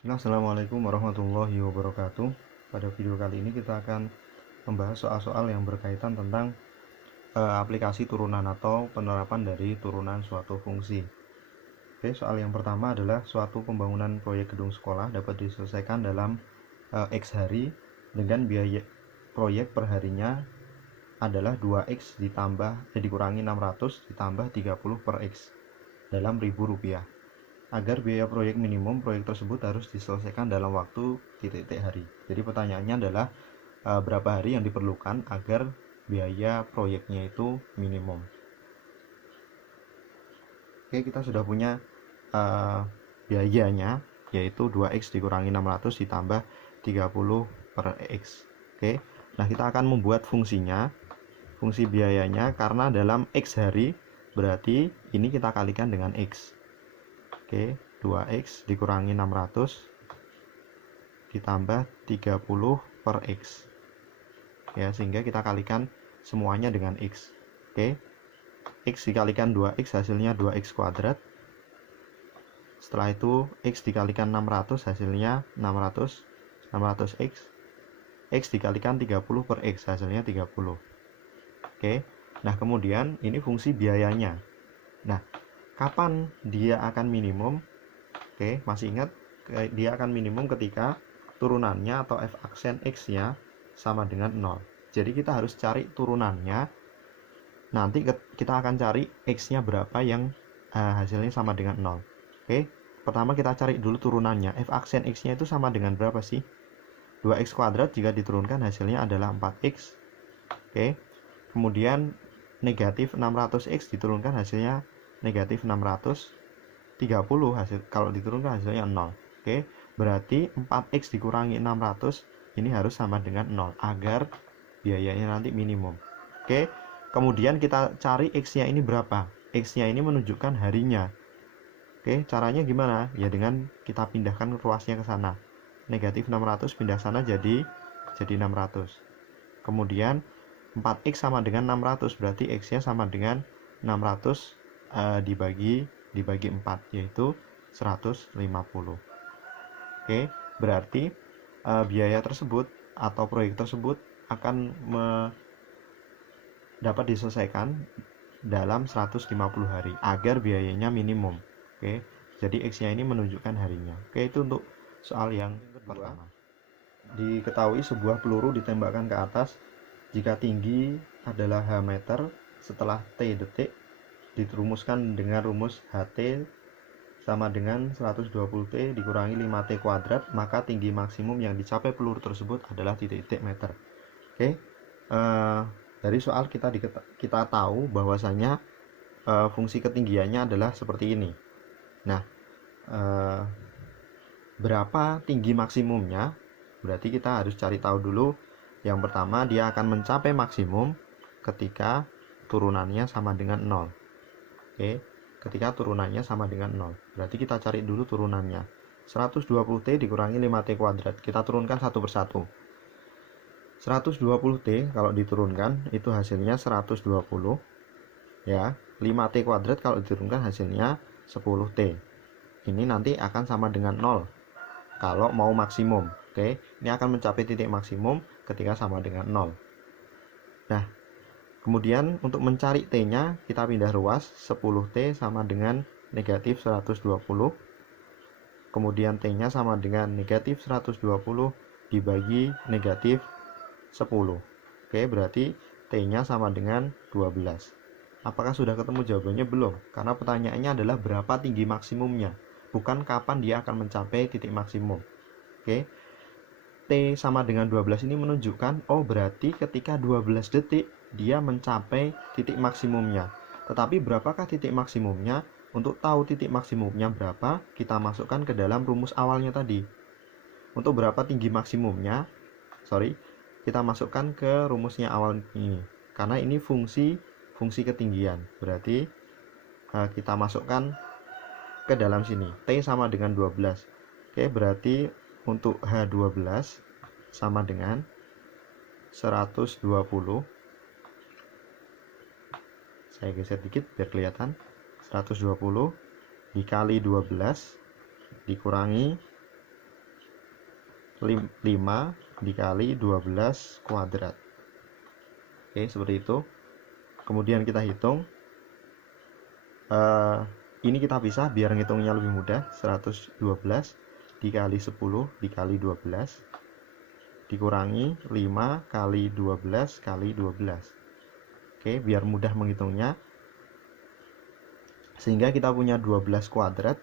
Assalamualaikum warahmatullahi wabarakatuh. Pada video kali ini kita akan membahas soal-soal yang berkaitan tentang aplikasi turunan atau penerapan dari turunan suatu fungsi. Oke, soal yang pertama adalah suatu pembangunan proyek gedung sekolah dapat diselesaikan dalam X hari dengan biaya proyek perharinya adalah 2X dikurangi 600 ditambah 30 per X dalam ribu rupiah. Agar biaya proyek minimum, proyek tersebut harus diselesaikan dalam waktu titik-titik hari. Jadi pertanyaannya adalah berapa hari yang diperlukan agar biaya proyeknya itu minimum. Oke, kita sudah punya biayanya, yaitu 2X dikurangi 600 ditambah 30 per X. Oke, nah kita akan membuat fungsinya, fungsi biayanya, karena dalam X hari berarti ini kita kalikan dengan X. Oke, 2X dikurangi 600 ditambah 30 per X. Ya, sehingga kita kalikan semuanya dengan X. Oke, X dikalikan 2X hasilnya 2X kuadrat. Setelah itu X dikalikan 600 hasilnya 600X. X dikalikan 30 per X hasilnya 30. Oke, nah kemudian ini fungsi biayanya. Nah, kapan dia akan minimum? Oke, masih ingat dia akan minimum ketika turunannya atau f aksen x-nya sama dengan 0. Jadi kita harus cari turunannya. Nanti kita akan cari x-nya berapa yang hasilnya sama dengan 0. Oke, pertama kita cari dulu turunannya. F aksen x-nya itu sama dengan berapa sih? 2x kuadrat jika diturunkan hasilnya adalah 4x. Oke, kemudian negatif 600x diturunkan hasilnya negatif 630 hasil, kalau diturunkan hasilnya 0. Oke, berarti 4x dikurangi 600 ini harus sama dengan 0 agar biayanya nanti minimum. Oke, kemudian kita cari x-nya ini berapa. X-nya ini menunjukkan harinya. Oke, caranya gimana? Ya dengan kita pindahkan ruasnya ke sana. Negatif 600 pindah sana jadi 600. Kemudian 4x sama dengan 600, berarti x-nya sama dengan 600 dibagi 4, yaitu 150. Oke, berarti biaya tersebut atau proyek tersebut akan dapat diselesaikan dalam 150 hari agar biayanya minimum. Oke, jadi x-nya ini menunjukkan harinya. Oke, itu untuk soal yang pertama. Diketahui sebuah peluru ditembakkan ke atas jika tinggi adalah H meter, setelah T detik dirumuskan dengan rumus HT sama dengan 120T dikurangi 5T kuadrat, maka tinggi maksimum yang dicapai peluru tersebut adalah titik-titik meter. Oke, dari soal kita tahu bahwasanya fungsi ketinggiannya adalah seperti ini. Nah, berapa tinggi maksimumnya? Berarti kita harus cari tahu dulu. Yang pertama, dia akan mencapai maksimum ketika turunannya sama dengan 0. Oke, ketika turunannya sama dengan 0. Berarti kita cari dulu turunannya. 120T dikurangi 5T kuadrat. Kita turunkan satu persatu. 120T kalau diturunkan itu hasilnya 120. Ya, 5T kuadrat kalau diturunkan hasilnya 10T. Ini nanti akan sama dengan 0 kalau mau maksimum. Oke, ini akan mencapai titik maksimum ketika sama dengan 0. Nah, kemudian untuk mencari T-nya kita pindah ruas. 10T sama dengan negatif 120. Kemudian T-nya sama dengan negatif 120 dibagi negatif 10. Oke, berarti T-nya sama dengan 12. Apakah sudah ketemu jawabannya? Belum, karena pertanyaannya adalah berapa tinggi maksimumnya, bukan kapan dia akan mencapai titik maksimum. Oke, T sama dengan 12 ini menunjukkan, oh berarti ketika 12 detik dia mencapai titik maksimumnya. Tetapi berapakah titik maksimumnya? Untuk tahu titik maksimumnya berapa, kita masukkan ke dalam rumus awalnya tadi. Untuk berapa tinggi maksimumnya, kita masukkan ke rumusnya awal ini. Karena ini fungsi ketinggian. Berarti kita masukkan ke dalam sini. T sama dengan 12. Oke, berarti untuk H12 sama dengan 120. Saya geser dikit biar kelihatan. 120 dikali 12 dikurangi 5 dikali 12 kuadrat. Oke, seperti itu. Kemudian kita hitung. Ini kita pisah biar ngitungnya lebih mudah. 112 dikali 10 dikali 12 dikurangi 5 kali 12 kali 12. Oke, biar mudah menghitungnya. Sehingga kita punya 12 kuadrat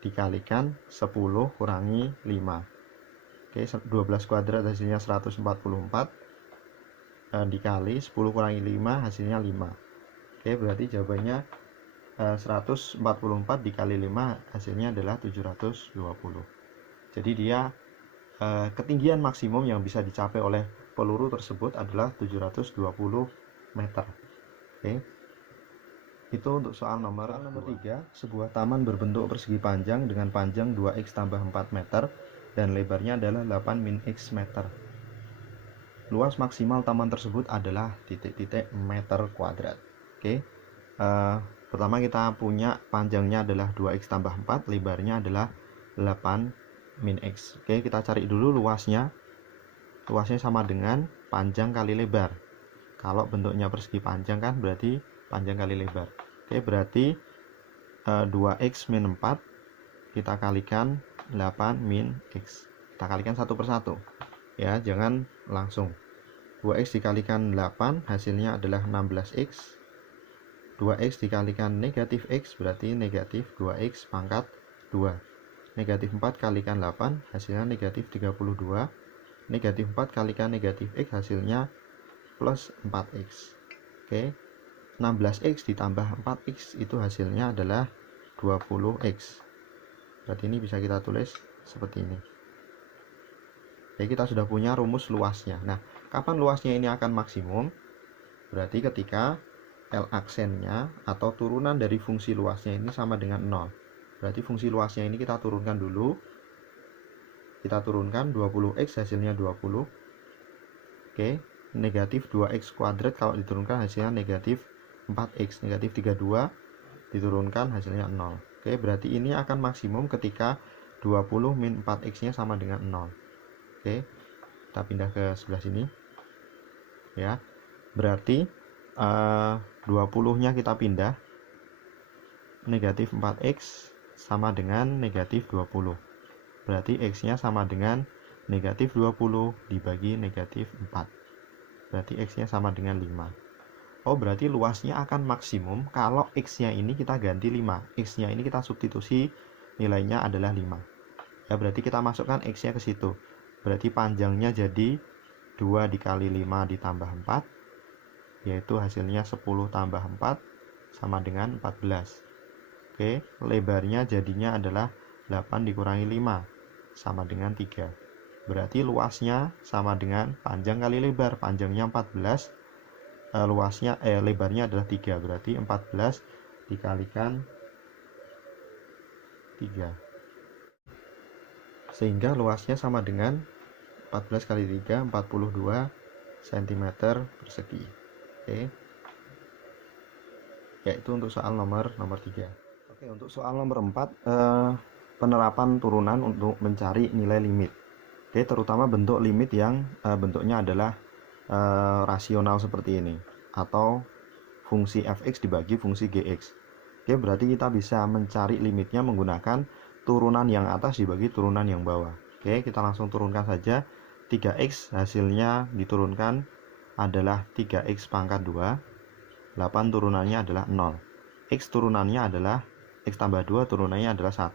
dikalikan 10 kurangi 5. Oke, 12 kuadrat hasilnya 144 dikali 10 kurangi 5 hasilnya 5. Oke, berarti jawabannya 144 dikali 5 hasilnya adalah 720. Jadi dia ketinggian maksimum yang bisa dicapai oleh peluru tersebut adalah 720 meter. Oke. Itu untuk soal nomor 3. Sebuah taman berbentuk persegi panjang dengan panjang 2x tambah 4 meter dan lebarnya adalah 8 min x meter. Luas maksimal taman tersebut adalah titik-titik meter kuadrat. Oke. Pertama kita punya panjangnya adalah 2x tambah 4, lebarnya adalah 8 min x. Oke, kita cari dulu luasnya. Luasnya sama dengan panjang kali lebar. Kalau bentuknya persegi panjang kan berarti panjang kali lebar. Oke, berarti 2x min 4 kita kalikan 8 min x. Kita kalikan satu persatu. Ya, jangan langsung. 2x dikalikan 8 hasilnya adalah 16x. 2x dikalikan negatif x berarti negatif 2x pangkat 2. Negatif 4 kalikan 8 hasilnya negatif 32. Negatif 4 kalikan negatif x hasilnya plus 4x. Oke, 16x ditambah 4x itu hasilnya adalah 20x. Berarti ini bisa kita tulis seperti ini. Oke, kita sudah punya rumus luasnya. Nah, kapan luasnya ini akan maksimum? Berarti ketika L aksennya atau turunan dari fungsi luasnya ini sama dengan 0. Berarti fungsi luasnya ini kita turunkan dulu. Kita turunkan 20x hasilnya 20. Oke, negatif 2x kuadrat kalau diturunkan hasilnya negatif 4x. Negatif 32 diturunkan hasilnya 0. Oke, berarti ini akan maksimum ketika 20 min 4x nya sama dengan 0. Oke, kita pindah ke sebelah sini. Ya, berarti 20 nya kita pindah. Negatif 4x sama dengan negatif 20. Berarti x nya sama dengan negatif 20 dibagi negatif 4. Berarti x nya sama dengan 5. Oh, berarti luasnya akan maksimum kalau x nya ini kita ganti 5. X nya ini kita substitusi, nilainya adalah 5. Ya, berarti kita masukkan x nya ke situ. Berarti panjangnya jadi 2 dikali 5 ditambah 4, yaitu hasilnya 10 tambah 4 sama dengan 14. Oke, lebarnya jadinya adalah 8 dikurangi 5 sama dengan 3. Berarti luasnya sama dengan panjang kali lebar. Panjangnya 14, lebarnya adalah 3. Berarti 14 dikalikan 3. Sehingga luasnya sama dengan 14 kali 3, 42 cm persegi. Oke. Yaitu untuk soal nomor 3. Oke, untuk soal nomor 4, penerapan turunan untuk mencari nilai limit. Oke, terutama bentuk limit yang bentuknya adalah rasional seperti ini, atau fungsi fx dibagi fungsi gx. Oke, berarti kita bisa mencari limitnya menggunakan turunan yang atas dibagi turunan yang bawah. Oke, kita langsung turunkan saja. 3x hasilnya diturunkan adalah 3x pangkat 2. 8 turunannya adalah 0. X turunannya adalah x tambah 2 turunannya adalah 1.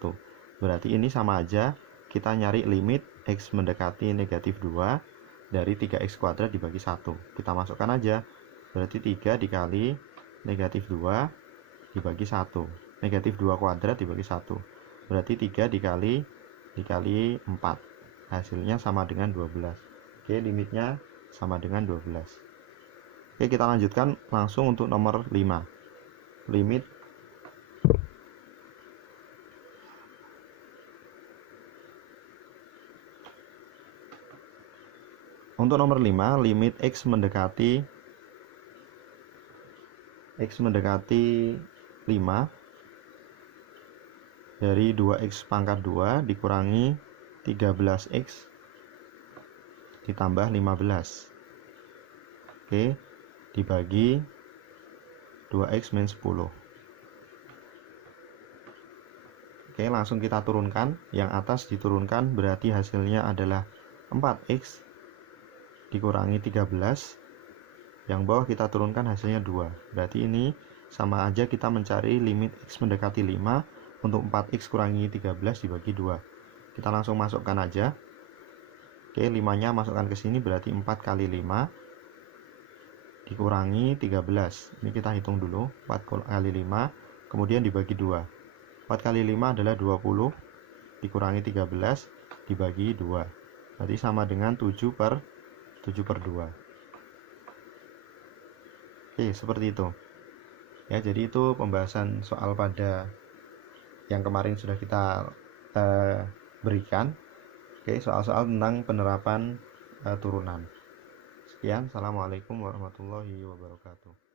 Berarti ini sama aja, kita nyari limit x mendekati negatif 2 dari 3x kuadrat dibagi 1. Kita masukkan aja. Berarti 3 dikali negatif 2 dibagi 1. Negatif 2 kuadrat dibagi 1. Berarti 3 dikali 4. Hasilnya sama dengan 12. Oke, limitnya sama dengan 12. Oke, kita lanjutkan langsung untuk nomor 5. Limit untuk nomor 5, limit x mendekati 5 dari 2x pangkat 2 dikurangi 13x ditambah 15. Oke, dibagi 2x min 10. Oke, langsung kita turunkan. Yang atas diturunkan berarti hasilnya adalah 4x dikurangi 13. Yang bawah kita turunkan hasilnya 2. Berarti ini sama aja kita mencari limit x mendekati 5 untuk 4x kurangi 13 dibagi 2. Kita langsung masukkan aja. Oke, 5-nya masukkan ke sini berarti 4 kali 5 dikurangi 13. Ini kita hitung dulu. 4 kali 5 kemudian dibagi 2. 4 kali 5 adalah 20 dikurangi 13 dibagi 2. Berarti sama dengan 7 per 2. Oke, seperti itu. Ya, jadi itu pembahasan soal pada yang kemarin sudah kita berikan. Oke, soal-soal tentang penerapan turunan. Sekian, assalamualaikum warahmatullahi wabarakatuh.